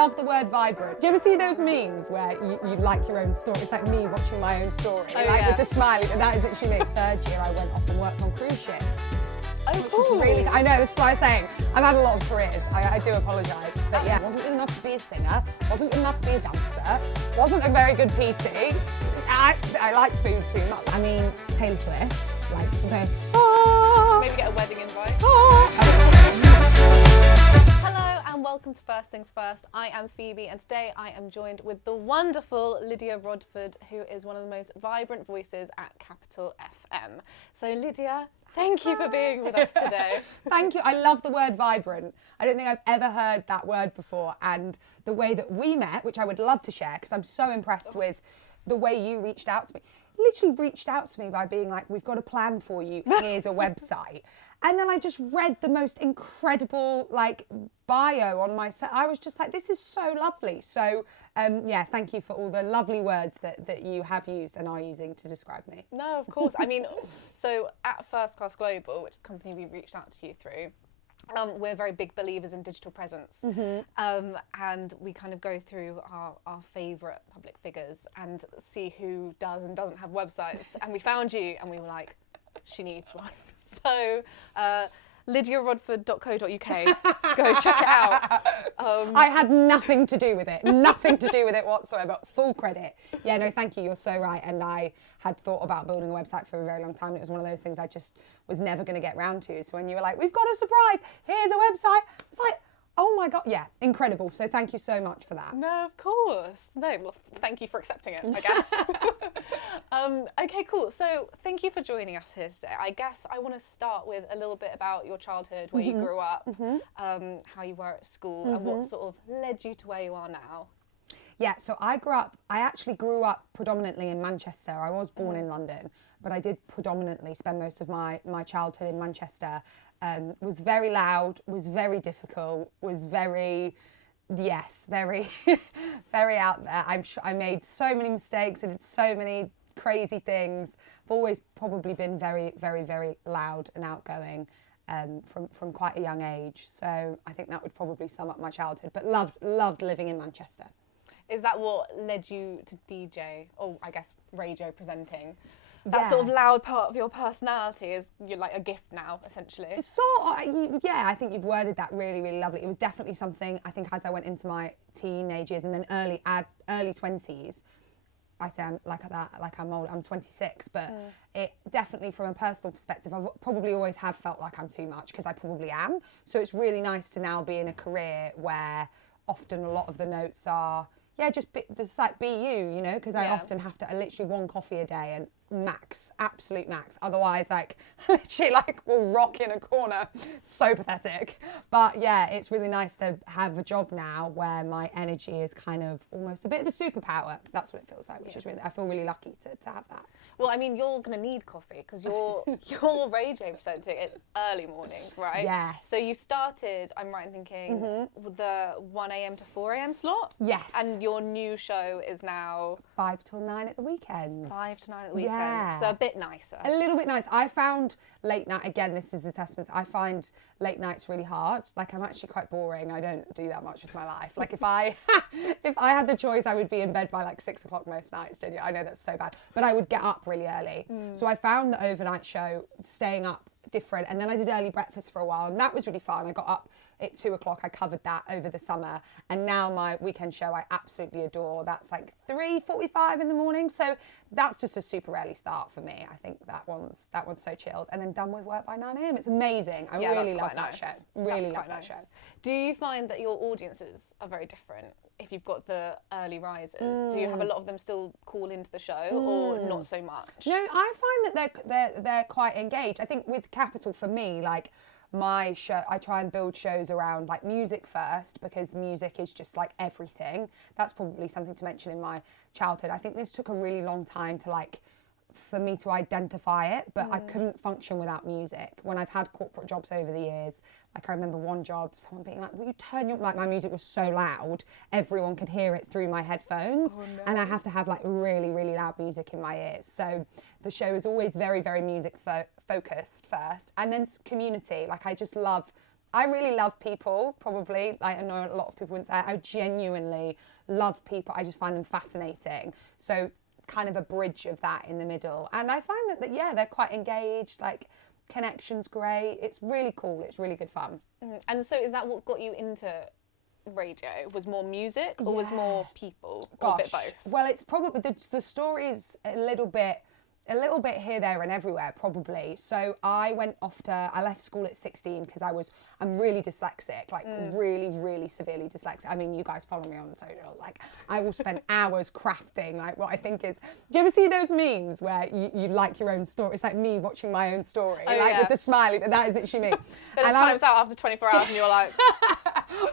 love the word vibrant. Do you ever see those memes where you like your own story? It's like me watching my own story, with the smiley. That is actually me. Third year I went off and worked on cruise ships. Oh, cool. Really, I know, that's what I'm saying. I've had a lot of careers, I do apologise. But yeah, wasn't good enough to be a singer, wasn't good enough to be a dancer, wasn't a very good PT. I like food too much. I mean, Taylor Swift, like, okay. Maybe get a wedding invite. Hello and welcome to First Things First. I am Phoebe and today I am joined with the wonderful Lydia Rodford, who is one of the most vibrant voices at Capital FM. So Lydia, thank you for being with us today. Thank you. I love the word vibrant. I don't think I've ever heard that word before, and the way that we met, which I would love to share because I'm so impressed with the way you reached out to me. Literally reached out to me by being like, we've got a plan for you, here's a website. And then I just read the most incredible bio on my set. I was just like, this is so lovely. So yeah, thank you for all the lovely words that you have used and are using to describe me. No, of course. I mean, so at First Class Global, which is the company we reached out to you through, we're very big believers in digital presence. And we kind of go through our favourite public figures and see who does and doesn't have websites. And we found you and we were like, she needs one. So lydiarodford.co.uk, go check it out. I had nothing to do with it, whatsoever, full credit. Yeah, no, thank you, you're so right. And I had thought about building a website for a very long time. It was one of those things I just was never going to get round to. So when you were like, we've got a surprise, here's a website, it's like, oh my God, yeah, incredible. So thank you so much for that. No, of course. No, well, thank you for accepting it, I guess. Okay, cool. So thank you for joining us here today. I guess I want to start with a little bit about your childhood, where you grew up, how you were at school, and what sort of led you to where you are now. Yeah, so I actually grew up predominantly in Manchester. I was born in London, but I did predominantly spend most of my childhood in Manchester. Was very loud, was very difficult, was very, very out there. I made so many mistakes, I did so many crazy things. I've always probably been very, very, very loud and outgoing from quite a young age. So I think that would probably sum up my childhood, but loved living in Manchester. Is that what led you to DJ, or I guess radio presenting? That sort of loud part of your personality is you're like a gift now, essentially. Yeah, I think you've worded that really, really lovely. It was definitely something, I think, as I went into my teenage years and then early 20s, I say I'm like that, like I'm old, I'm 26, but it definitely, from a personal perspective, I probably always have felt like I'm too much, because I probably am. So it's really nice to now be in a career where often a lot of the notes are, just be you, because I often have to, literally one coffee a day and absolute max. Otherwise, literally will rock in a corner. So pathetic. But yeah, it's really nice to have a job now where my energy is kind of almost a bit of a superpower. That's what it feels like, which is really, I feel really lucky to have that. Well, I mean, you're going to need coffee because you're radio presenting. It's early morning, right? Yes. So you started, I'm right in thinking, with the 1 a.m. to 4 a.m. slot? Yes. And your new show is now 5 till 9 at the weekend. 5 to 9 at the weekend. Yeah. So a bit nicer. A little bit nice. I found late night, again, this is a testament, I find late nights really hard. I'm actually quite boring. I don't do that much with my life. If I had the choice, I would be in bed by 6 o'clock most nights. I know that's so bad, but I would get up really early. So I found the overnight show, staying up, different. And then I did early breakfast for a while, and that was really fun. I got up at 2 o'clock. I covered that over the summer, and now my weekend show I absolutely adore. That's 3:45 in the morning, so that's just a super early start for me. I think that one's so chilled, and then done with work by 9 a.m. It's amazing. I really love that show. Really love that show. Do you find that your audiences are very different if you've got the early risers? Do you have a lot of them still call into the show, or not so much? No, I find that they're quite engaged. I think with Capital, for me, my show, I try and build shows around music first, because music is just everything. That's probably something to mention in my childhood. I think this took a really long time to for me to identify it, but I couldn't function without music. When I've had corporate jobs over the years, I remember one job, someone being like, will you turn your, my music was so loud, everyone could hear it through my headphones. Oh, no. And I have to have really, really loud music in my ears. So the show is always very, very music focused first. And then community, I just love I really love people, probably. Like, I know a lot of people wouldn't say it. I genuinely love people. I just find them fascinating. So kind of a bridge of that in the middle. And I find that yeah, they're quite engaged, like connection's great. It's really cool. It's really good fun. And so is that what got you into radio? Was more music or was more people? Or a bit both? Well, it's probably, the story's a little bit here, there and everywhere, probably. So I left school at 16 because I'm really dyslexic, like really, really severely dyslexic. I mean, you guys follow me on socials. Like, I will spend hours crafting, like, what I think is, do you ever see those memes where you like your own story? It's like me watching my own story, with the smiley, that is actually me. But it times out after 24 hours and you're like,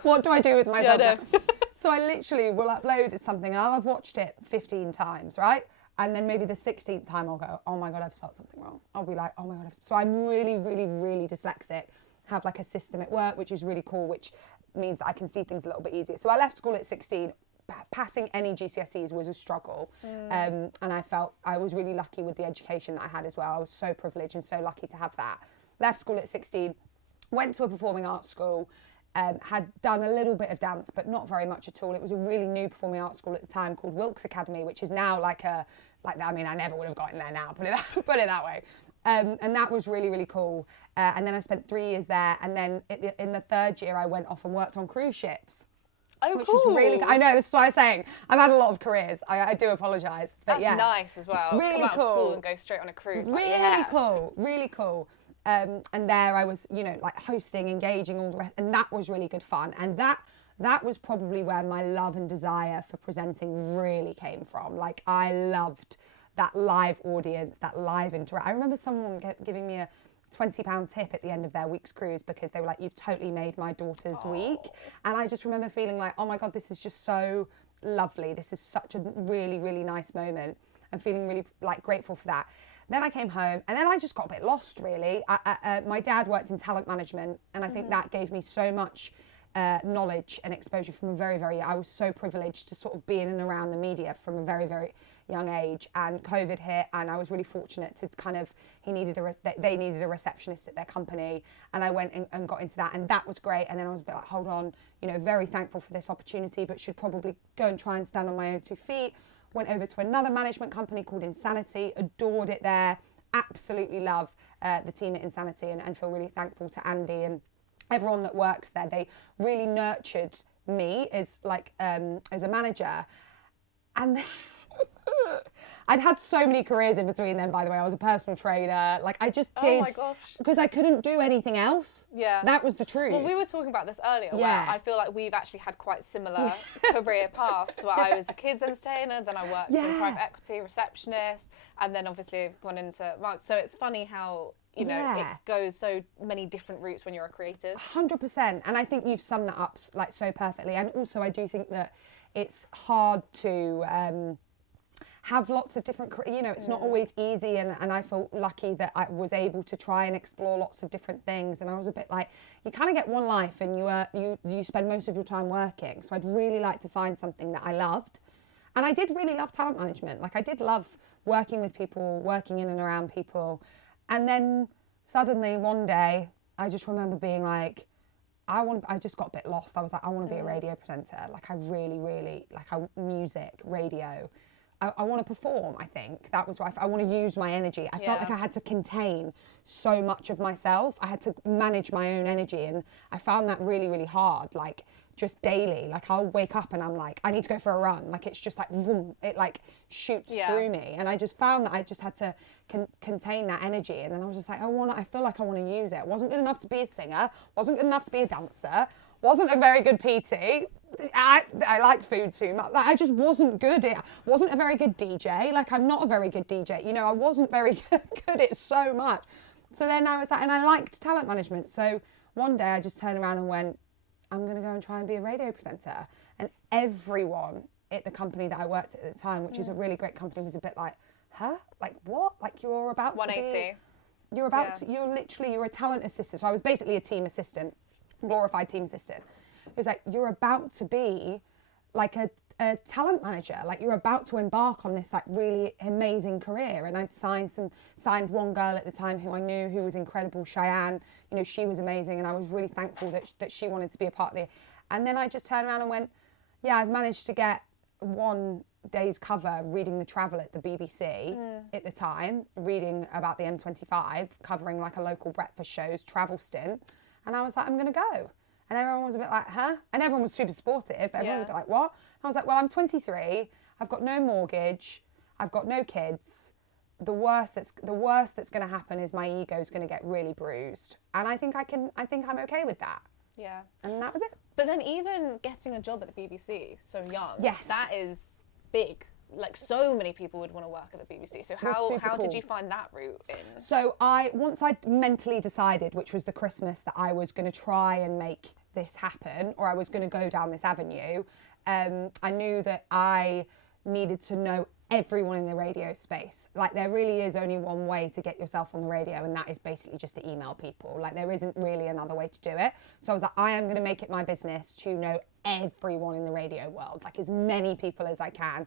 what do I do with myself? Yeah, no. So I literally will upload something and I'll have watched it 15 times, right? And then maybe the 16th time I'll go, oh my God, I've spelled something wrong. I'll be like, oh my God. So I'm really, really, really dyslexic. Have like a system at work, which is really cool, which means that I can see things a little bit easier. So I left school at 16. Passing any GCSEs was a struggle. And I felt I was really lucky with the education that I had as well. I was so privileged and so lucky to have that. Left school at 16, went to a performing arts school, had done a little bit of dance, but not very much at all. It was a really new performing arts school at the time called Wilkes Academy, which is now I mean, I never would have gotten there now, put it that way. And that was really, really cool. And then I spent 3 years there. And then in the third year, I went off and worked on cruise ships. oh, Which cool. was really, I know, this is what I'm saying. I've had a lot of careers. I do apologise. But That's nice as well. Really to come out cool. of school and go straight on a cruise. Really cool, really cool. And there I was, like hosting, engaging, all the rest. And that was really good fun. And that was probably where my love and desire for presenting really came from. Like, I loved that live audience, that live interaction. I remember someone giving me a £20 tip at the end of their week's cruise because they were like, you've totally made my daughter's week. And I just remember feeling like, oh my God, this is just so lovely. This is such a really, really nice moment. And feeling really like grateful for that. Then I came home and then I just got a bit lost, really. My dad worked in talent management and I think that gave me so much knowledge and exposure from a very, very, I was so privileged to sort of be in and around the media from a very, very young age. And COVID hit and I was really fortunate to kind of, they needed a receptionist at their company and I went and got into that and that was great. And then I was a bit like, hold on, very thankful for this opportunity, but should probably go and try and stand on my own 2 feet. Went over to another management company called Insanity, adored it there, absolutely love the team at Insanity and feel really thankful to Andy and everyone that works there. They really nurtured me as a manager. And I'd had so many careers in between then, by the way. I was a personal trainer. Like, I just did. Oh my gosh. Because I couldn't do anything else. Yeah. That was the truth. Well, we were talking about this earlier, where I feel like we've actually had quite similar career paths, where I was a kids entertainer, then I worked in private equity, receptionionist, and then obviously I've gone into marketing. So it's funny how, it goes so many different routes when you're a creative. 100%. And I think you've summed that up like so perfectly. And also I do think that it's hard to have lots of different, it's not always easy. And I felt lucky that I was able to try and explore lots of different things. And I was a bit like, you kind of get one life and you spend most of your time working. So I'd really like to find something that I loved. And I did really love talent management. Like, I did love working with people, working in and around people. And then suddenly one day, I just remember being like, I just got a bit lost. I was like, I want to be a radio presenter. Like, I really, really, music, radio. I want to perform, I think. That was why I want to use my energy. I felt like I had to contain so much of myself. I had to manage my own energy. And I found that really, really hard, like just daily. Like, I'll wake up and I'm like, I need to go for a run. Like, it's just like, vroom, it like shoots through me. And I just found that I just had to contain that energy. And then I was just like, I feel like I want to use it. Wasn't good enough to be a singer. Wasn't good enough to be a dancer. Wasn't a very good PT. I like food too much. Like, I just wasn't good. It wasn't a very good DJ. Like, I'm not a very good DJ. I wasn't very good at so much. So then I was like, and I liked talent management. So one day I just turned around and went, I'm going to go and try and be a radio presenter. And everyone at the company that I worked at the time, which is a really great company, was a bit like, huh? Like, what? Like, you're about 180. You're a talent assistant. So I was basically a team assistant. Glorified team assistant. It was like, you're about to be like a talent manager. Like, you're about to embark on this like really amazing career. And I'd signed one girl at the time who I knew, who was incredible, Cheyenne. You know, she was amazing, and I was really thankful that she wanted to be a part of it. And then I just turned around and went, yeah, I've managed to get one day's cover reading the travel at the BBC at the time, reading about the M25, covering like a local breakfast show's travel stint. And I was like, I'm going to go. And everyone was a bit like, huh? And everyone was super supportive. But everyone was a bit like, what? And I was like, well, I'm 23. I've got no mortgage. I've got no kids. The worst that's going to happen is my ego's going to get really bruised. And I think I'm okay with that. Yeah. And that was it. But then even getting a job at the BBC so young, yes, that is big. Like, so many people would want to work at the BBC. So how did you find that route in? So once I'd mentally decided, which was the Christmas, that I was going to try and make this happen, or I was going to go down this avenue, I knew that I needed to know everyone in the radio space. Like, there really is only one way to get yourself on the radio, and that is basically just to email people. Like, there isn't really another way to do it. So I was like, I am going to make it my business to know everyone in the radio world, like as many people as I can.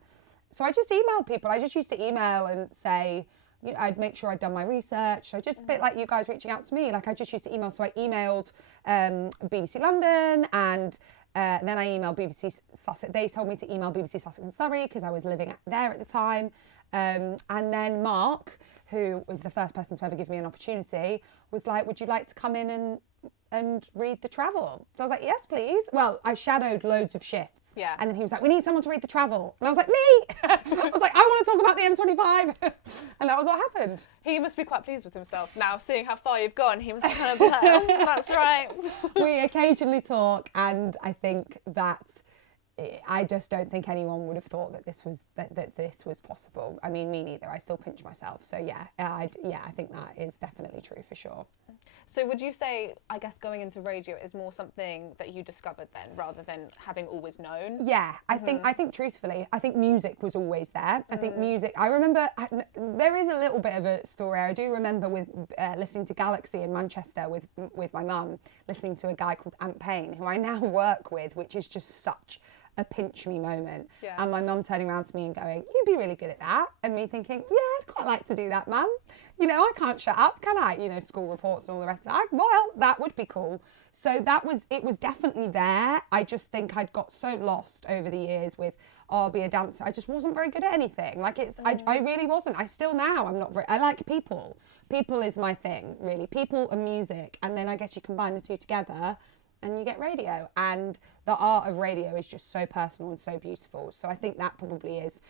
So I just emailed people. I just used to email and say, you know, I'd make sure I'd done my research. So just a bit like you guys reaching out to me. Like, I just used to email. So I emailed BBC London, and then I emailed BBC Sussex. They told me to email BBC Sussex and Surrey because I was living there at the time. And then Mark, who was the first person to ever give me an opportunity, was like, would you like to come in and read the travel? So I was like, yes, please. Well, I shadowed loads of shifts. Yeah. And then he was like, we need someone to read the travel. And I was like, me! I was like, I want to talk about the M25. And that was what happened. He must be quite pleased with himself now, seeing how far you've gone. He must be kind of like, oh, that's right. We occasionally talk, and I think that I just don't think anyone would have thought that this was possible. I mean, me neither. I still pinch myself. So yeah, I think that is definitely true for sure. So would you say, I guess, going into radio is more something that you discovered then, rather than having always known? Yeah, I think truthfully, I think music was always there. I think music, I remember, there is a little bit of a story. I do remember with listening to Galaxy in Manchester with my mum, listening to a guy called Ant Payne, who I now work with, which is just such a pinch me moment. Yeah. And my mum turning around to me and going, you'd be really good at that. And me thinking, yeah, I'd quite like to do that, mum. You know, I can't shut up, can I? You know, school reports and all the rest of that. Well, that would be cool. So it was definitely there. I just think I'd got so lost over the years with, oh, I'll be a dancer. I just wasn't very good at anything. Like, I really wasn't. I still now, I'm not very, I like people. People is my thing, really. People and music. And then I guess you combine the two together and you get radio. And the art of radio is just so personal and so beautiful. So I think that probably is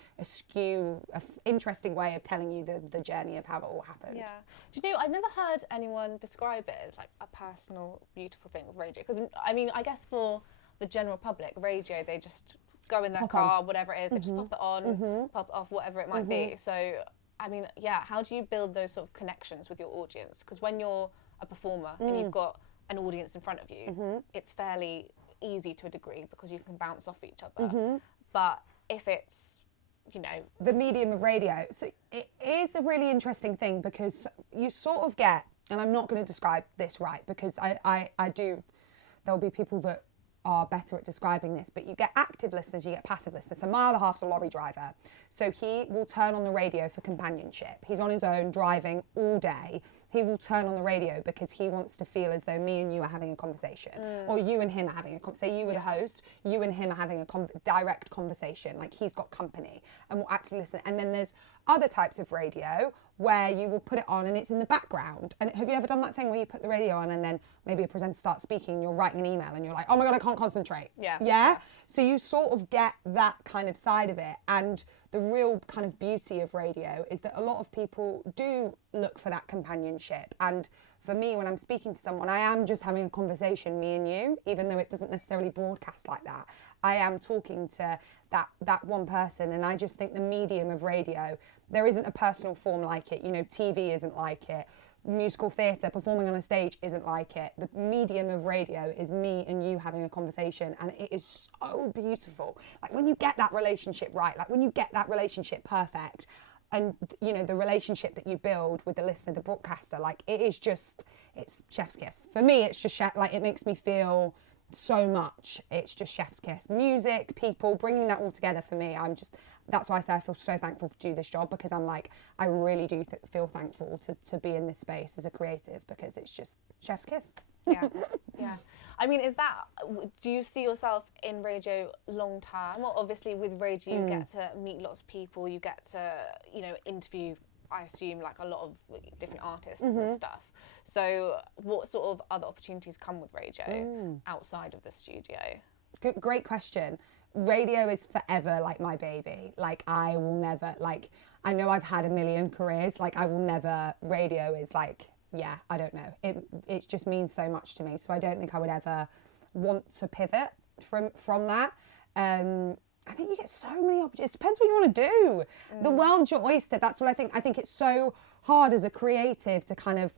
an interesting way of telling you the journey of how it all happened. Yeah. Do you know, I've never heard anyone describe it as like a personal, beautiful thing with radio. Because, I mean, I guess for the general public, radio, they just go in their car, whatever it is, they just pop it on, pop it off, whatever it might be. So, I mean, yeah, how do you build those sort of connections with your audience? Because when you're a performer and you've got an audience in front of you, it's fairly easy to a degree because you can bounce off each other. But if it's, you know, the medium of radio, so it is a really interesting thing because you sort of get, and I'm not going to describe this right because I do, there'll be people that are better at describing this, but you get active listeners, you get passive listeners. So my other half's a lorry driver, so he will turn on the radio for companionship. He's on his own driving all day. He will turn on the radio because he wants to feel as though me and you are having a conversation, or you and him are having a conversation. Say you were the host, you and him are having a direct conversation, like he's got company and will actually listen. And then there's other types of radio where you will put it on and it's in the background. And have you ever done that thing where you put the radio on and then maybe a presenter starts speaking and you're writing an email and you're like, oh my God, I can't concentrate. Yeah? So you sort of get that kind of side of it. And the real kind of beauty of radio is that a lot of people do look for that companionship. And for me, when I'm speaking to someone, I am just having a conversation, me and you, even though it doesn't necessarily broadcast like that. I am talking to that one person, and I just think the medium of radio, there isn't a personal form like it. You know, TV isn't like it. Musical theatre, performing on a stage isn't like it. The medium of radio is me and you having a conversation, and it is so beautiful. Like when you get that relationship right, like when you get that relationship perfect, and you know, the relationship that you build with the listener, the broadcaster, like it is just, it's chef's kiss. For me, it's just like, it makes me feel so much. It's just chef's kiss. Music, people, bringing that all together for me. That's why I say I feel so thankful to do this job, because I'm like, I really do feel thankful to be in this space as a creative, because it's just chef's kiss. Yeah, yeah. I mean, do you see yourself in radio long term? Well, obviously with radio you get to meet lots of people, you get to, you know, interview, I assume, like a lot of different artists and stuff. So what sort of other opportunities come with radio outside of the studio? Great question. Radio is forever like my baby. Like I will never, like, I know I've had a million careers, like I will never, radio is like, yeah, I don't know. It just means so much to me. So I don't think I would ever want to pivot from that. I think you get so many opportunities. It depends what you want to do. The world's your oyster. That's what I think. I think it's so hard as a creative to kind of,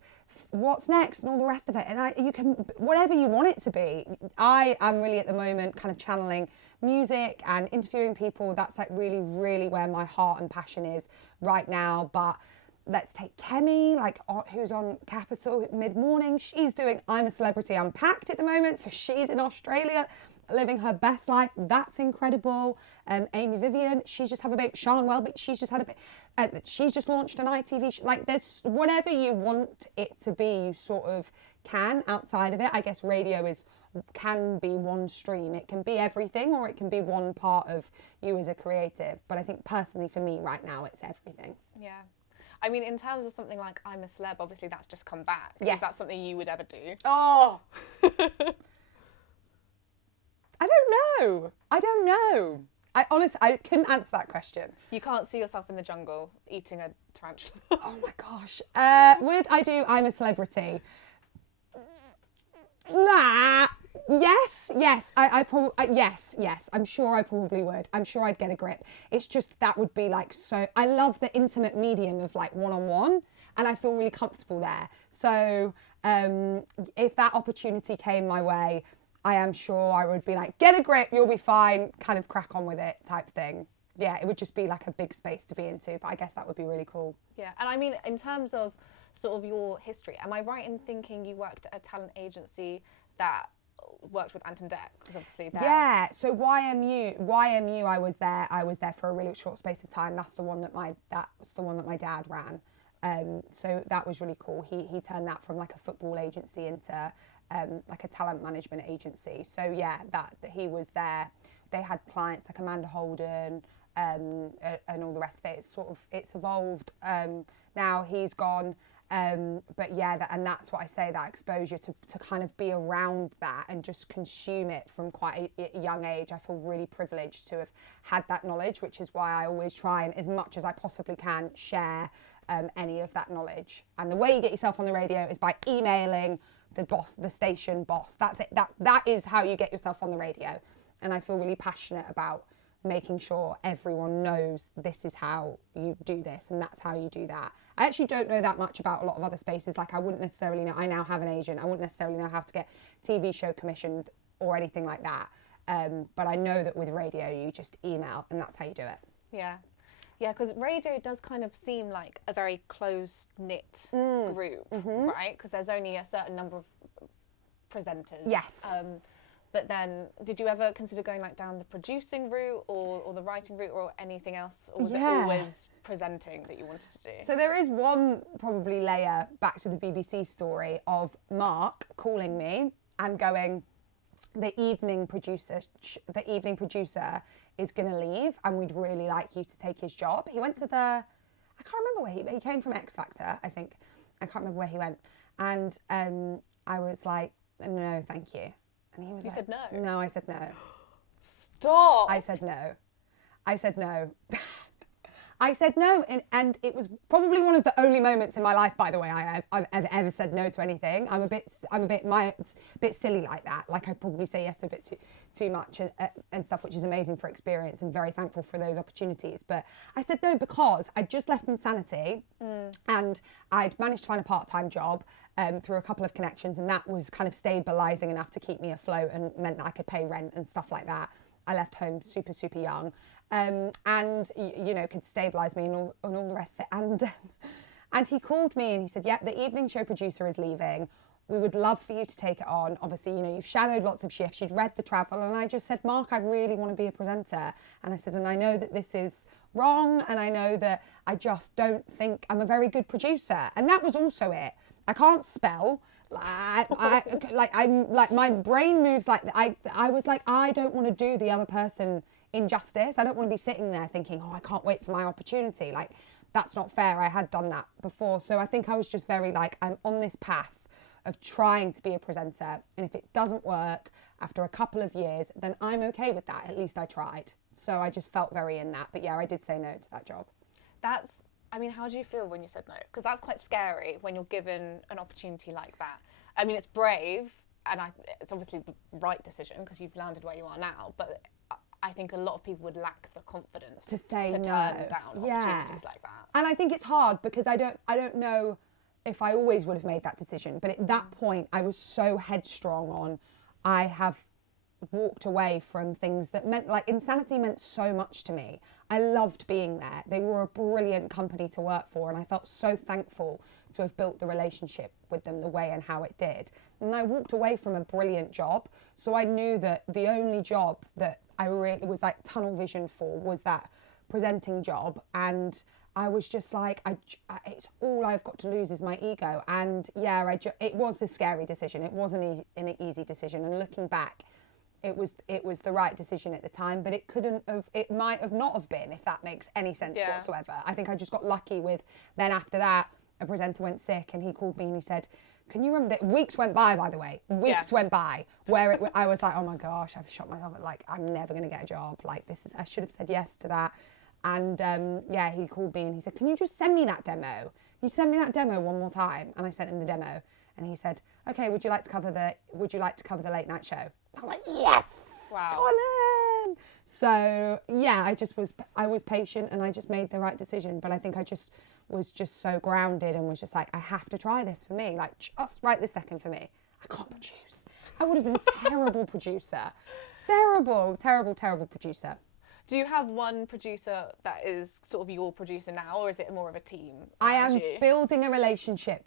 what's next and all the rest of it. And you can, whatever you want it to be. I am really at the moment kind of channeling music and interviewing people. That's like really, really where my heart and passion is right now. But let's take Kemi, like who's on Capital mid-morning. She's doing I'm a Celebrity Unpacked at the moment. So she's in Australia living her best life. That's incredible. Amy Vivian, she's just had a baby. Charlotte Welby, she's just had a baby. She's just launched an ITV show. Like there's whatever you want it to be, you sort of can outside of it. I guess radio can be one stream. It can be everything, or it can be one part of you as a creative. But I think personally for me right now, it's everything. Yeah. I mean, in terms of something like I'm a Celeb, obviously that's just come back. Yes. Is that something you would ever do? Oh! I don't know. I couldn't answer that question. You can't see yourself in the jungle eating a tarantula. Oh my gosh. Would I do I'm a Celebrity? Nah. Yes. I probably yes. I'm sure I probably would. I'm sure I'd get a grip. It's just that would be like so. I love the intimate medium of like one-on-one, and I feel really comfortable there. So if that opportunity came my way, I am sure I would be like, get a grip, you'll be fine, kind of crack on with it type thing. Yeah, it would just be like a big space to be into, but I guess that would be really cool. Yeah, and I mean, in terms of sort of your history, am I right in thinking you worked at a talent agency that worked with Ant and Dec? Because obviously they're... Yeah, so YMU, I was there for a really short space of time. That's the one that my dad ran. So that was really cool. He turned that from like a football agency into like a talent management agency. So yeah, that he was there. They had clients like Amanda Holden and all the rest of it. It's evolved. Now he's gone. But yeah, and that's what I say, that exposure to kind of be around that and just consume it from quite a young age. I feel really privileged to have had that knowledge, which is why I always try and, as much as I possibly can, share any of that knowledge. And the way you get yourself on the radio is by emailing the station boss. That's it. That is how you get yourself on the radio. And I feel really passionate about making sure everyone knows this is how you do this and that's how you do that. I actually don't know that much about a lot of other spaces. Like I wouldn't necessarily know, I now have an agent, I wouldn't necessarily know how to get TV show commissioned or anything like that. But I know that with radio, you just email and that's how you do it. Yeah. Yeah, because radio does kind of seem like a very close-knit group, right? Because there's only a certain number of presenters. Yes. But then, did you ever consider going like down the producing route or the writing route or anything else? Or was it always presenting that you wanted to do? So there is one probably layer back to the BBC story of Mark calling me and going, the evening producer is going to leave and we'd really like you to take his job. He went to I can't remember where he came from, X Factor, I think. I can't remember where he went. And I was like, no, thank you. And he was like, said no? No, I said no. Stop! I said no. I said no, and it was probably one of the only moments in my life, by the way, I've ever said no to anything. I'm a bit silly like that. Like I probably say yes to a bit too much and stuff, which is amazing for experience and very thankful for those opportunities. But I said no because I'd just left Insanity and I'd managed to find a part-time job through a couple of connections, and that was kind of stabilising enough to keep me afloat and meant that I could pay rent and stuff like that. I left home super, super young. And you know, could stabilise me and all the rest of it. And he called me and he said, yeah, the evening show producer is leaving. we would love for you to take it on. Obviously, you know, you've shadowed lots of shifts, you'd read the travel, and I just said, Mark, I really want to be a presenter. And I said, and I know that this is wrong, and I know that I just don't think I'm a very good producer. And that was also it. I can't spell. I'm like, my brain moves like I was like, I don't want to do the other person injustice. I don't want to be sitting there thinking, oh, I can't wait for my opportunity. Like, that's not fair. I had done that before. So I think I was just very like, I'm on this path of trying to be a presenter. And if it doesn't work after a couple of years, then I'm okay with that. At least I tried. So I just felt very in that. But yeah, I did say no to that job. I mean, how do you feel when you said no? Because that's quite scary when you're given an opportunity like that. I mean, it's brave, and it's obviously the right decision because you've landed where you are now. But I think a lot of people would lack the confidence to turn down opportunities like that. And I think it's hard because I don't know if I always would have made that decision. But at that point, I was so headstrong on, I have walked away from things that meant, like, Insanity meant so much to me. I loved being there. They were a brilliant company to work for, and I felt so thankful to have built the relationship with them the way and how it did. And I walked away from a brilliant job, so I knew that the only job that I really was like tunnel vision for was that presenting job. And I was just like, it's all I've got to lose is my ego. And yeah, it was a scary decision. It wasn't an easy decision. And looking back, it was the right decision at the time, but it might have not have been, if that makes any sense whatsoever. I think I just got lucky with, then after that, a presenter went sick and he called me and he said, can you remember that? Weeks went by the way, went by, where I was like, oh my gosh, I've shot myself, like, I'm never going to get a job. Like, I should have said yes to that. And he called me and he said, can you just send me that demo? You send me that demo one more time. And I sent him the demo and he said, okay, would you like to cover the late night show? I'm like, yes, wow. Come on. So yeah, I was patient and I just made the right decision. But I think I just was just so grounded and was just like, I have to try this for me, like just right this second for me. I can't produce. I would have been a terrible producer. Terrible producer. Do you have one producer that is sort of your producer now, or is it more of a team? I am building a relationship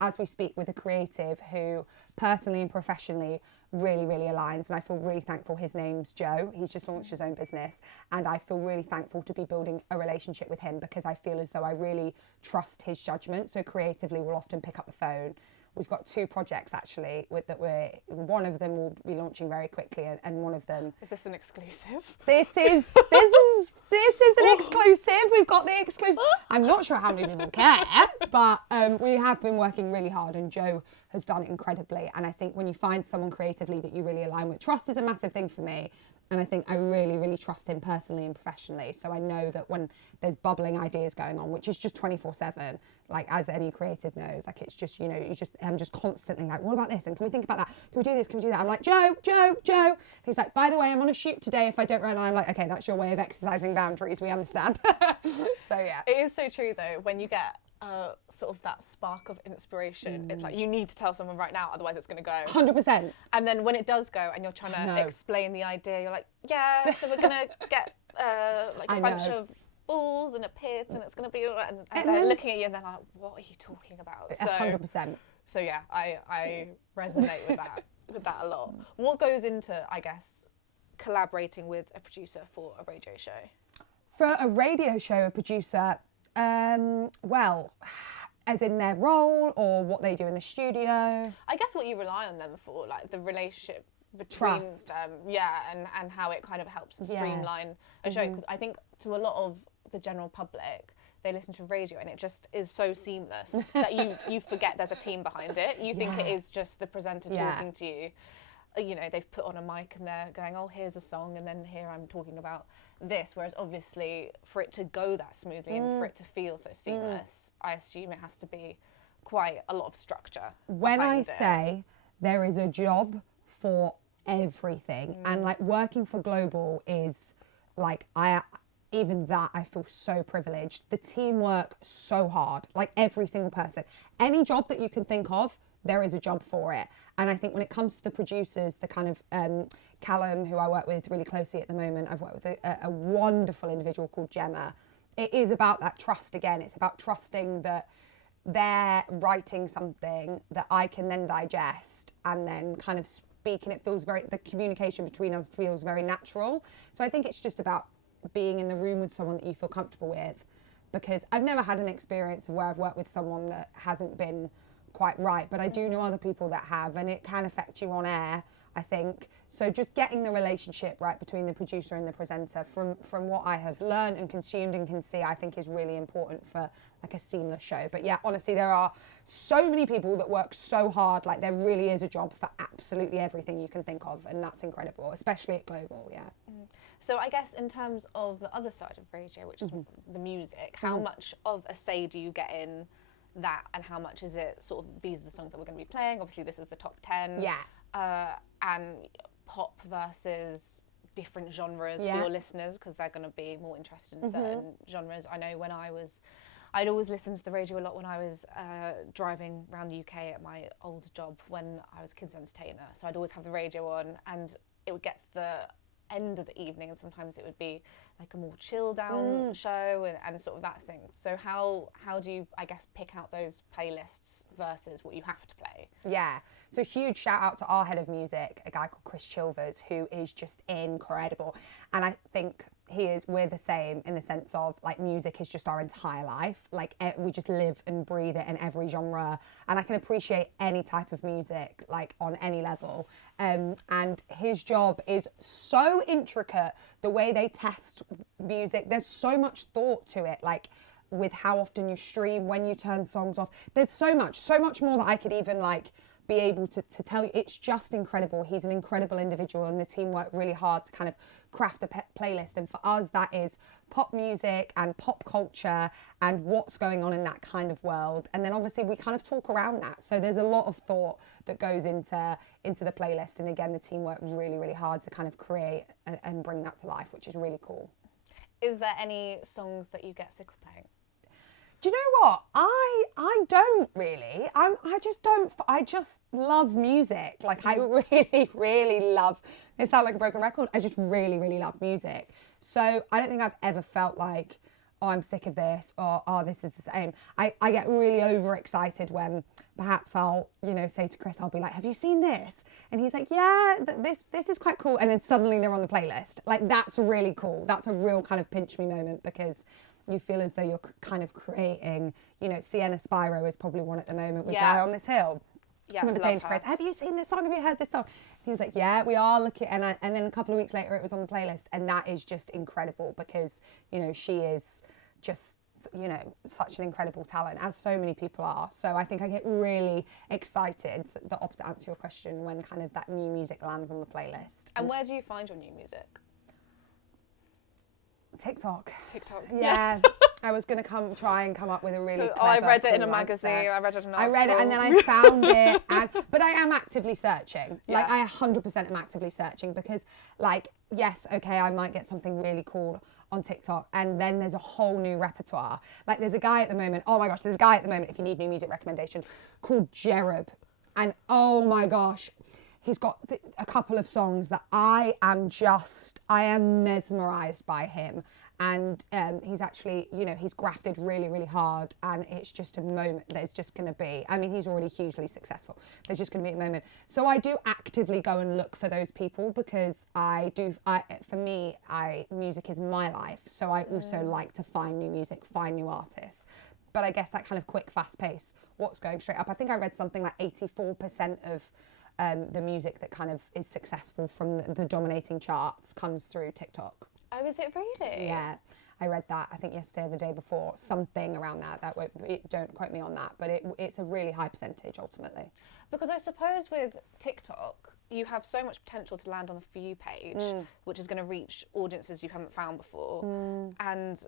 as we speak with a creative who personally and professionally really aligns, and I feel really thankful. His name's Joe. He's just launched his own business, and I feel really thankful to be building a relationship with him because I feel as though I really trust his judgment. So creatively, we'll often pick up the phone. We've got 2 projects actually one of them will be launching very quickly, and one of them. Is this an exclusive? This is an exclusive. We've got the exclusive. I'm not sure how many people care, but we have been working really hard, and Joe has done it incredibly. And I think when you find someone creatively that you really align with, trust is a massive thing for me. And I think I really trust him personally and professionally. So I know that when there's bubbling ideas going on, which is just 24/7, like as any creative knows, like it's just, you know, I'm just constantly like, what about this? And can we think about that? Can we do this? Can we do that? I'm like, Joe. He's like, by the way, I'm on a shoot today. If I don't run, I'm like, okay, that's your way of exercising boundaries. We understand. So yeah. It is so true though, when you get sort of that spark of inspiration, it's like you need to tell someone right now, otherwise it's going to go 100%. And then when it does go and you're trying to explain the idea, you're like, yeah, so we're going to get like a bunch of balls and a pit and it's going to be, and they're looking at you and they're like, what are you talking about? So 100%. So yeah, I resonate with that a lot. What goes into, I guess, collaborating with a producer for a radio show? For a radio show, a producer, well, as in their role or what they do in the studio? I guess what you rely on them for, like the relationship between and how it kind of helps streamline a show. Because I think to a lot of the general public, they listen to radio and it just is so seamless that you forget there's a team behind it. You think it is just the presenter talking to you. You know, they've put on a mic and they're going, oh, here's a song, and then here I'm talking about this. Whereas obviously for it to go that smoothly and for it to feel so seamless, I assume it has to be quite a lot of structure. When I say there is a job for everything, and like working for Global is like, I feel so privileged. The team work so hard, like every single person. Any job that you can think of, there is a job for it. And I think when it comes to the producers, the kind of Callum, who I work with really closely at the moment, I've worked with a wonderful individual called Gemma. It is about that trust again. It's about trusting that they're writing something that I can then digest and then kind of speak, and it feels the communication between us feels very natural. So I think it's just about being in the room with someone that you feel comfortable with, because I've never had an experience of where I've worked with someone that hasn't been quite right, but I do know other people that have, and it can affect you on air, I think. So just getting the relationship right between the producer and the presenter, from what I have learned and consumed and can see, I think is really important for like a seamless show. But yeah, honestly, there are so many people that work so hard. Like there really is a job for absolutely everything you can think of, and that's incredible, especially at Global. Yeah. So I guess in terms of the other side of radio, which is the music, how much of a say do you get in that, and how much is it sort of, these are the songs that we're going to be playing? Obviously, this is the top 10. Yeah. And pop versus different genres for your listeners, because they're going to be more interested in certain genres. I know I'd always listen to the radio a lot when I was driving around the UK at my old job when I was a kids entertainer. So I'd always have the radio on, and it would get to the end of the evening, and sometimes it would be like a more chill down show and sort of that thing. So how do you, I guess, pick out those playlists versus what you have to play? Yeah, so huge shout out to our head of music, a guy called Chris Chilvers, who is just incredible. And I think we're the same in the sense of like music is just our entire life. Like we just live and breathe it in every genre, and I can appreciate any type of music like on any level. And his job is so intricate, the way they test music. There's so much thought to it, like with how often you stream, when you turn songs off. There's so much more that I could even like be able to tell you. It's just incredible. He's an incredible individual, and the team worked really hard to kind of craft a playlist. And for us, that is pop music and pop culture and what's going on in that kind of world. And then obviously we kind of talk around that. So there's a lot of thought that goes into the playlist. And again, the team worked really, really hard to kind of create and bring that to life, which is really cool. Is there any songs that you get sick of playing? Do you know what? I don't really. I just don't. I just love music. Like I really, really love. It sounds like a broken record. I just really, really love music. So I don't think I've ever felt like, oh, I'm sick of this, or oh, this is the same. I get really overexcited when perhaps I'll, say to Chris, I'll be like, have you seen this? And he's like, yeah, this is quite cool. And then suddenly they're on the playlist. Like that's really cool. That's a real kind of pinch me moment, because you feel as though you're kind of creating, Sienna Spyro is probably one at the moment with Guy on This Hill. Yeah, I remember saying to Chris, have you seen this song? Have you heard this song? He was like, yeah, we are looking. And then a couple of weeks later, it was on the playlist. And that is just incredible because, she is just, such an incredible talent, as so many people are. So I think I get really excited, the opposite answer to your question, when kind of that new music lands on the playlist. And where do you find your new music? TikTok. Yeah. I was going to try and come up with a really clever, I read it in a cool magazine. answer. I read it in an I article. read it and then I found it. But I am actively searching. Yeah. Like I 100% am actively searching because like, yes, okay, I might get something really cool on TikTok and then there's a whole new repertoire. Like there's a guy at the moment, if you need new music recommendation, called Jerub. And oh my gosh, he's got a couple of songs that I am mesmerised by him. And he's actually, he's grafted really, really hard. And it's just a moment there's just going to be, he's already hugely successful. There's just going to be a moment. So I do actively go and look for those people because for me, music is my life. So I also like to find new music, find new artists. But I guess that kind of quick, fast pace, what's going straight up. I think I read something like 84% of the music that kind of is successful from the dominating charts comes through TikTok. Oh, is it really? Yeah, I read that, I think yesterday or the day before, something around that. Don't quote me on that, but it's a really high percentage ultimately. Because I suppose with TikTok, you have so much potential to land on the For You page, which is going to reach audiences you haven't found before. And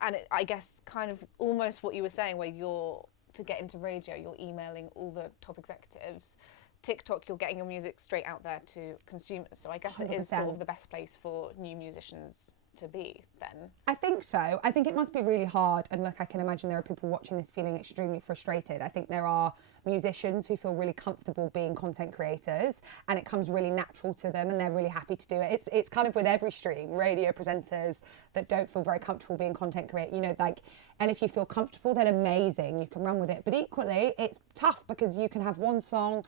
I guess kind of almost what you were saying, where to get into radio, you're emailing all the top executives. TikTok, you're getting your music straight out there to consumers. So I guess 100%. It is sort of the best place for new musicians to be then? I think so. I think it must be really hard. And look, I can imagine there are people watching this feeling extremely frustrated. I think there are musicians who feel really comfortable being content creators and it comes really natural to them and they're really happy to do it. It's kind of with every stream, radio presenters that don't feel very comfortable being content creators, you know, like, and if you feel comfortable, then amazing, you can run with it. But equally, it's tough because you can have one song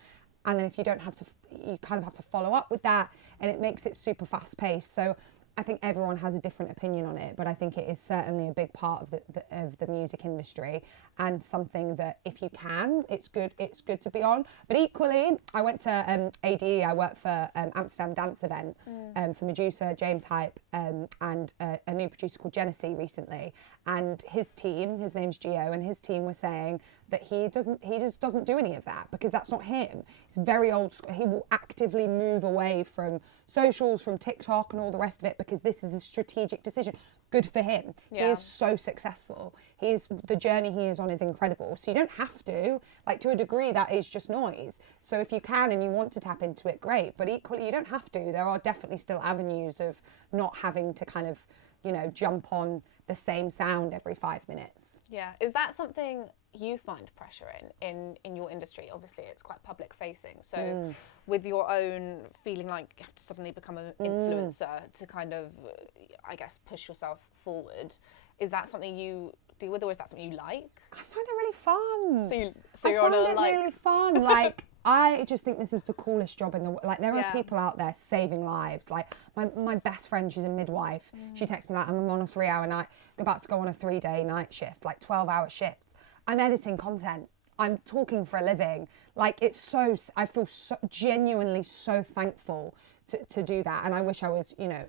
and then if you don't have to, you kind of have to follow up with that and it makes it super fast paced. So I think everyone has a different opinion on it, but I think it is certainly a big part of the music industry and something that if you can, it's good to be on. But equally, I went to ADE, I worked for Amsterdam Dance Event for Medusa, James Hype, and a new producer called Genesee recently. And his team, his name's Gio, and his team were saying that he just doesn't do any of that because that's not him. He's very old school. He will actively move away from socials, from TikTok and all the rest of it because this is a strategic decision. Good for him. Yeah. He is so successful. The journey he is on is incredible. So you don't have to, like to a degree that is just noise. So if you can and you want to tap into it, great. But equally you don't have to. There are definitely still avenues of not having to kind of, you know, jump on the same sound every 5 minutes. Yeah. Is that something you find pressure in your industry? Obviously it's quite public facing, so with your own feeling like you have to suddenly become an influencer to kind of I guess push yourself forward, is that something you deal with or is that something you like? I find it really fun. So you're on a like really fun like I just think this is the coolest job in the like there are people out there saving lives. Like my best friend, she's a midwife. She texts me like I'm on a 3-hour night, about to go on a 3-day night shift, like 12-hour shifts. I'm editing content. I'm talking for a living. Like it's so, I feel so genuinely so thankful to do that. And I wish I was, you know,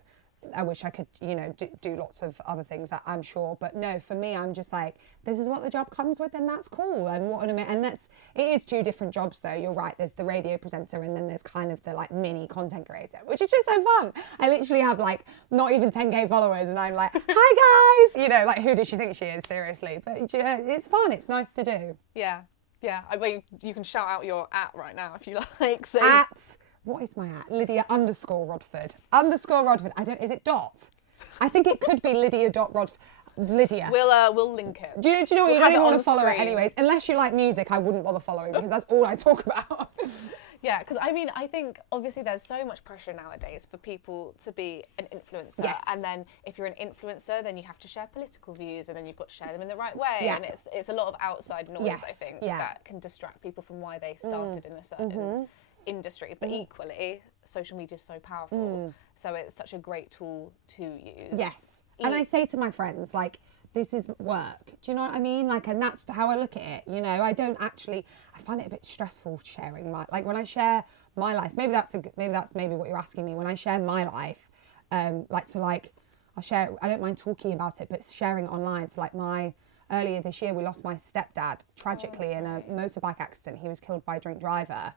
I wish I could, you know, do lots of other things, I'm sure. But no, for me, I'm just like, this is what the job comes with and that's cool. And what an and it is 2 different jobs though. You're right. There's the radio presenter and then there's kind of the like mini content creator, which is just so fun. I literally have like not even 10K followers and I'm like, hi guys, you know, like who does she think she is? Seriously. But you know, it's fun. It's nice to do. Yeah. Yeah. I mean, you can shout out your @ right now if you like. So what is my @ Lydia _Rodford. _Rodford. Is it dot? I think it could be Lydia.Rodford. Lydia. We'll link it. Do you know what? You don't even want to follow it anyways. Unless you like music, I wouldn't bother following because that's all I talk about. Yeah, because I mean, I think obviously there's so much pressure nowadays for people to be an influencer. Yes. And then if you're an influencer, then you have to share political views and then you've got to share them in the right way. Yeah. And it's a lot of outside noise, I think, that can distract people from why they started in a certain industry. But equally, social media is so powerful. So it's such a great tool to use. Yes. And I say to my friends, like, this is work. Do you know what I mean? Like, and that's how I look at it. You know, I find it a bit stressful sharing like when I share my life, maybe that's what you're asking me. When I share my life, I don't mind talking about it, but sharing it online. So like earlier this year, we lost my stepdad tragically in a motorbike accident. He was killed by a drink driver.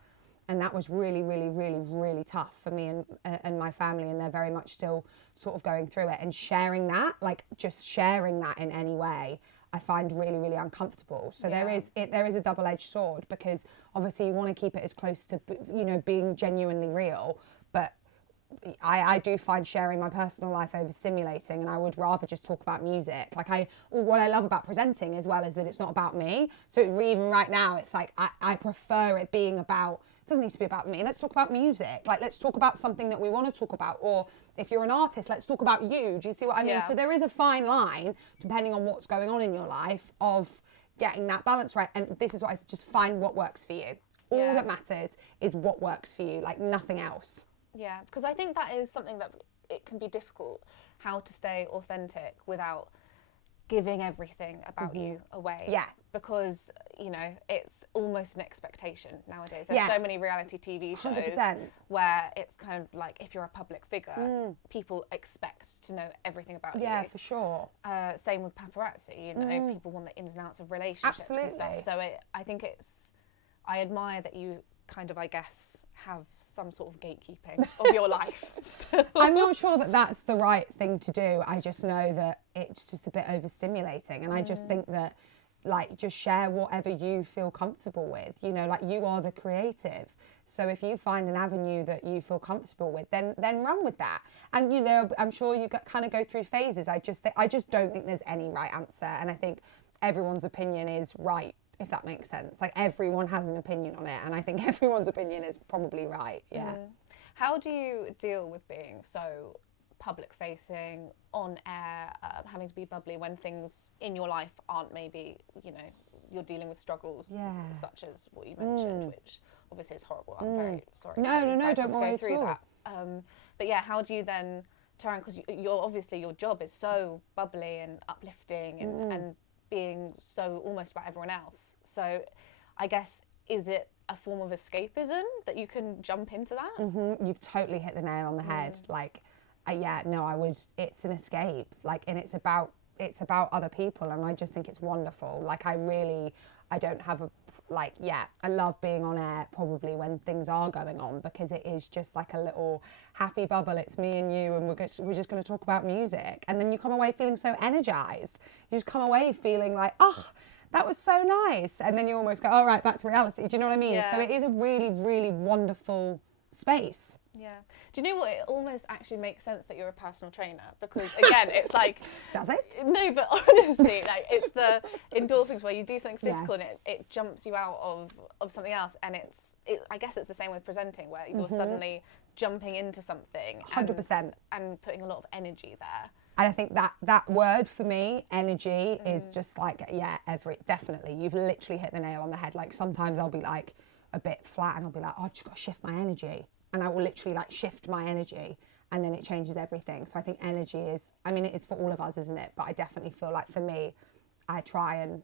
And that was really, really, really, really tough for me and my family. And they're very much still sort of going through it. And sharing that, like just sharing that in any way, I find really, really uncomfortable. So there is a double-edged sword because obviously you want to keep it as close to, you know, being genuinely real. But I do find sharing my personal life overstimulating and I would rather just talk about music. Like what I love about presenting as well is that it's not about me. So even right now, it's like I prefer it being about, it doesn't need to be about me. Let's talk about music. Like, let's talk about something that we want to talk about. Or if you're an artist, let's talk about you. Do you see what I mean? So there is a fine line, depending on what's going on in your life, of getting that balance right. And this is what I just find what works for you. All that matters is what works for you, like nothing else. Yeah, because I think that is something that it can be difficult, how to stay authentic without giving everything about you away. Yeah. Because, you know, it's almost an expectation nowadays. There's so many reality TV shows 100%. where it's kind of like if you're a public figure, people expect to know everything about you. Yeah, for sure. Same with paparazzi, you know, people want the ins and outs of relationships and stuff. So I think I admire that you kind of, I guess, have some sort of gatekeeping of your life still. I'm not sure that that's the right thing to do. I just know that it's just a bit overstimulating. And I just think that, like, just share whatever you feel comfortable with. You know, like, you are the creative. So if you find an avenue that you feel comfortable with, then run with that. And you know, I'm sure you kind of go through phases. I just don't think there's any right answer, and I think everyone's opinion is right, if that makes sense. Like everyone has an opinion on it, and I think everyone's opinion is probably right. Yeah. How do you deal with being so public facing, on air, having to be bubbly when things in your life aren't maybe, you know, you're dealing with struggles such as what you mentioned, which obviously is horrible. I'm very sorry. No, don't go worry through at all. that. But yeah, how do you then turn, because you're obviously, your job is so bubbly and uplifting and being so almost about everyone else. So I guess, is it a form of escapism that you can jump into that? You've totally hit the nail on the head. Like, I would, it's an escape, like, and it's about other people, and I just think it's wonderful. Like, I don't have I love being on air probably when things are going on, because it is just like a little happy bubble. It's me and you, and we're just going to talk about music, and then you come away feeling so energized. You just come away feeling like, oh, that was so nice, and then you almost go, all right, back to reality. Do you know what I mean? So it is a really, really wonderful space. Yeah. Do you know what? It almost actually makes sense that you're a personal trainer, because again, it's like. Does it? No, but honestly, like, it's the endorphins where you do something physical and it jumps you out of something else, and I guess it's the same with presenting, where you're suddenly jumping into something 100%. And putting a lot of energy there. And I think that word for me, energy, is just like, definitely. You've literally hit the nail on the head. Like, sometimes I'll be like a bit flat, and I'll be like, oh, I've just got to shift my energy. And I will literally like shift my energy, and then it changes everything. So I think energy is, I mean, it is for all of us, isn't it? But I definitely feel like, for me, I try and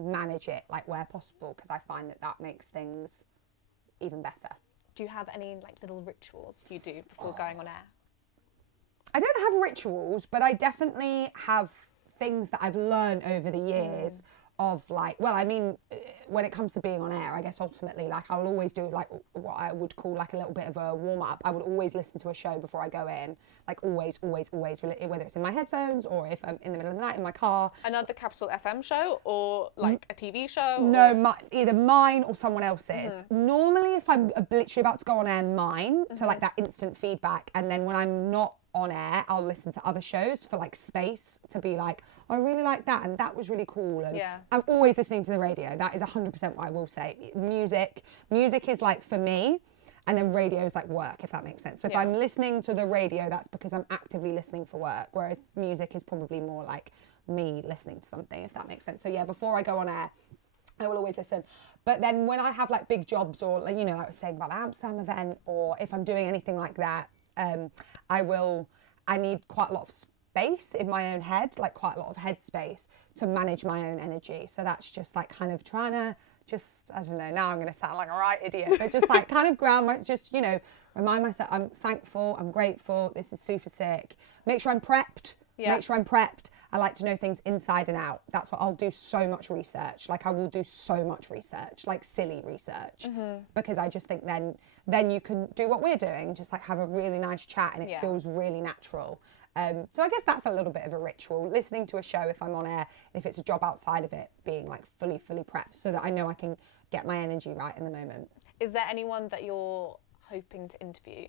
manage it like where possible, because I find that makes things even better. Do you have any like little rituals you do before going on air? I don't have rituals, but I definitely have things that I've learned over the years of like, well, I mean, when it comes to being on air, I guess ultimately, like, I will always do like what I would call like a little bit of a warm up. I would always listen to a show before I go in, like always, whether it's in my headphones or if I'm in the middle of the night in my car. Another Capital FM show, or like a TV show? No, either mine or someone else's. Normally, if I'm literally about to go on air, mine, so like that instant feedback. And then when I'm not on air, I'll listen to other shows for like space to be like, oh, I really like that, and that was really cool. And I'm always listening to the radio. That is 100% what I will say. Music is like for me, and then radio is like work, if that makes sense. So if I'm listening to the radio, that's because I'm actively listening for work, whereas music is probably more like me listening to something, if that makes sense. So yeah, before I go on air, I will always listen. But then when I have like big jobs, or like, you know, like I was saying about the Amsterdam event, or if I'm doing anything like that, I need quite a lot of space in my own head, like quite a lot of head space to manage my own energy. So that's just like kind of trying to just, I don't know, now I'm going to sound like a right idiot, but just like kind of ground myself, just, you know, remind myself I'm thankful, I'm grateful, this is super sick. Make sure I'm prepped. I like to know things inside and out. That's what I'll do. So much research. Like I will do so much research, like silly research, because I just think then you can do what we're doing, just like have a really nice chat, and it feels really natural. So I guess that's a little bit of a ritual. Listening to a show if I'm on air, if it's a job outside of it, being like fully prepped so that I know I can get my energy right in the moment. Is there anyone that you're hoping to interview?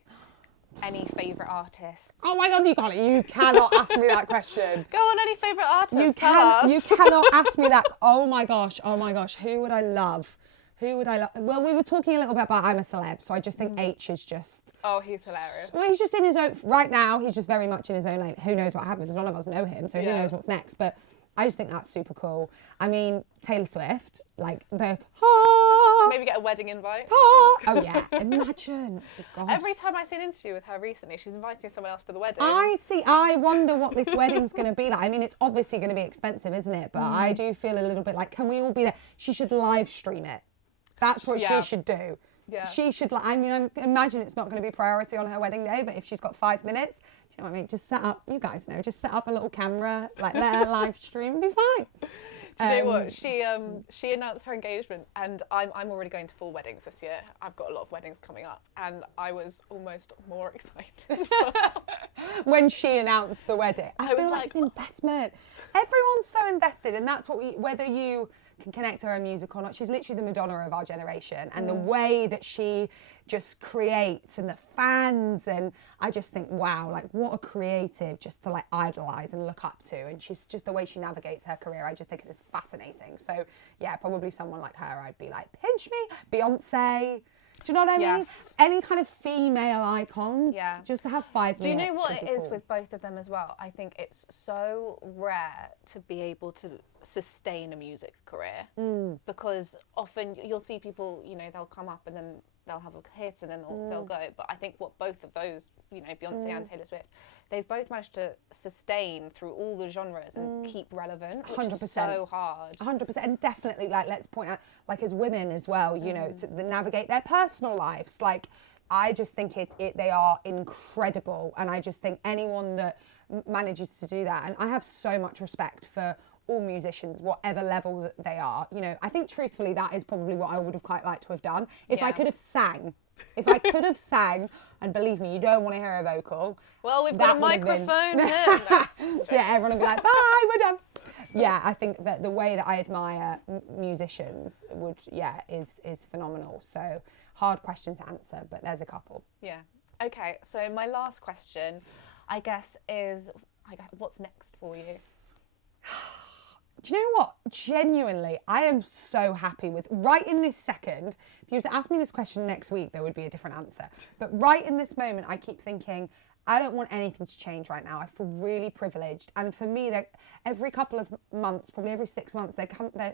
Any favourite artists? Oh my God, you cannot ask me that question. Go on, any favourite artists? You cannot ask me that. Oh my gosh. Who would I love? Well, we were talking a little bit about I'm a Celeb, so I just think H is just... Oh, he's hilarious. Well, he's just in his own... Right now, he's just very much in his own lane. Who knows what happens? None of us know him, so who knows what's next. But I just think that's super cool. I mean, Taylor Swift, like the... Maybe get a wedding invite. Oh yeah, imagine. God. Every time I see an interview with her recently, she's inviting someone else to the wedding. I wonder what this wedding's going to be like. I mean, it's obviously going to be expensive, isn't it? But I do feel a little bit like, can we all be there? She should live stream it. That's what she should do. Yeah. She should, I mean, I imagine it's not going to be priority on her wedding day, but if she's got 5 minutes, you know what I mean? Just set up, you guys know, just set up a little camera, like let her live stream and be fine. Do you know what? She announced her engagement, and I'm already going to 4 weddings this year. I've got a lot of weddings coming up, and I was almost more excited. When she announced the wedding. I feel like it's an investment. Everyone's so invested, and that's what whether you can connect to her music or not, she's literally the Madonna of our generation, and the way that she just creates, and the fans, and I just think, wow, like what a creative just to like idolize and look up to. And she's just, the way she navigates her career, I just think it's fascinating. So yeah, probably someone like her, I'd be like, pinch me. Beyonce. Do you know what I mean? Yes. Any kind of female icons. Yeah. Just to have 5 minutes. Do you know what would it be is cool. with both of them as well? I think it's so rare to be able to sustain a music career, because often you'll see people, you know, they'll come up and then they'll have a hit and then they'll go. But I think what both of those, you know, Beyonce and Taylor Swift, they've both managed to sustain through all the genres and keep relevant, which 100%. is so hard. 100%, and definitely, like, let's point out, like, as women as well, you know, to navigate their personal lives. Like, I just think they are incredible, and I just think anyone that manages to do that, and I have so much respect for all musicians, whatever level that they are. You know, I think truthfully that is probably what I would have quite liked to have done. If I Yeah. could have sang, and believe me, you don't want to hear a vocal. Well, we've got a that would have been- microphone here. Yeah, everyone will be like, bye, we're done. Yeah, I think that the way that I admire musicians is phenomenal. So hard question to answer, but there's a couple. Yeah. Okay, so my last question, I guess, is what's next for you? Do you know what? Genuinely, I am so happy with, right in this second, if you were to ask me this question next week, there would be a different answer. But right in this moment, I keep thinking, I don't want anything to change right now. I feel really privileged. And for me, every couple of months, probably every 6 months, there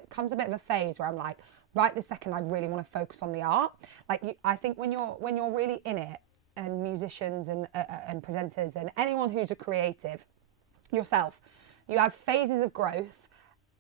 comes a bit of a phase where I'm like, right this second, I really want to focus on the art. Like, I think when you're really in it, and musicians and presenters and anyone who's a creative, yourself, you have phases of growth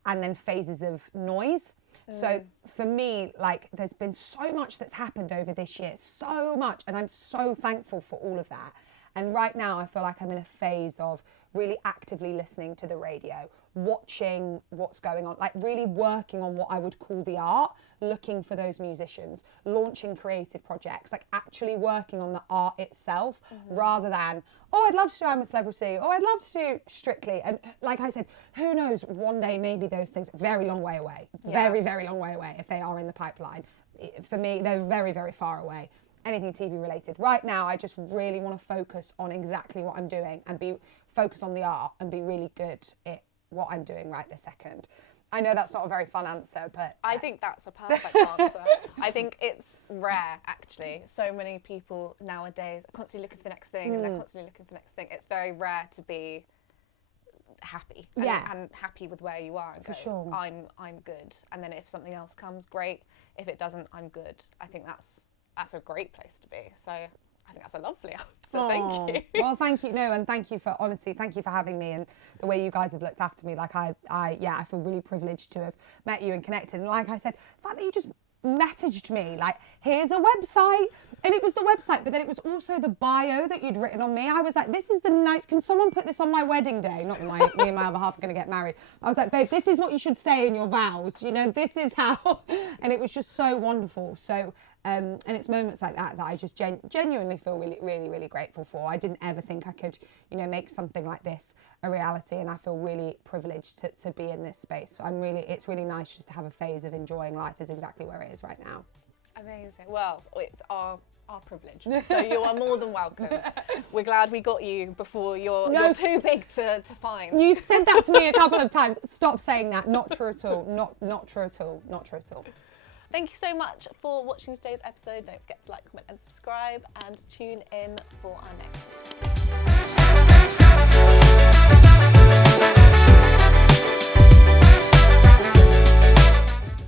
and then phases of noise. So for me, like, there's been so much that's happened over this year, so much, and I'm so thankful for all of that. And right now I feel like I'm in a phase of really actively listening to the radio, watching what's going on, like really working on what I would call the art, looking for those musicians, launching creative projects, like actually working on the art itself, rather than, oh, I'd love to do I'm a Celebrity, or I'd love to do Strictly. And like I said, who knows, one day maybe those things, very long way away, very, very long way away if they are in the pipeline. For me, they're very, very far away. Anything TV related. Right now, I just really want to focus on exactly what I'm doing and focus on the art and be really good at what I'm doing right this second. I know that's not a very fun answer, but I think that's a perfect answer. I think it's rare, actually. So many people nowadays are constantly looking for the next thing, and they're constantly looking for the next thing. It's very rare to be happy and happy with where you are and For go, sure. I'm good. And then if something else comes, great. If it doesn't, I'm good. I think that's a great place to be. So I think that's a lovely answer. Thank you. Well, thank you. No, and thank you for honesty. Thank you for having me and the way you guys have looked after me. Like I feel really privileged to have met you and connected. And like I said, the fact that you just messaged me, like, here's a website. And it was the website, but then it was also the bio that you'd written on me. I was like, this is the nice, can someone put this on my wedding day? Not that me and my other half are going to get married. I was like, babe, this is what you should say in your vows. You know, this is how. And it was just so wonderful. So, and it's moments like that I just genuinely feel really, really, really grateful for. I didn't ever think I could, you know, make something like this a reality, and I feel really privileged to be in this space. So it's really nice just to have a phase of enjoying life is exactly where it is right now. Amazing. Well, it's our privilege. So you are more than welcome. We're glad we got you before you're too big to find. You've said that to me a couple of times. Stop saying that. Not true at all. Not true at all. Not true at all. Thank you so much for watching today's episode. Don't forget to like, comment and subscribe, and tune in for our next one.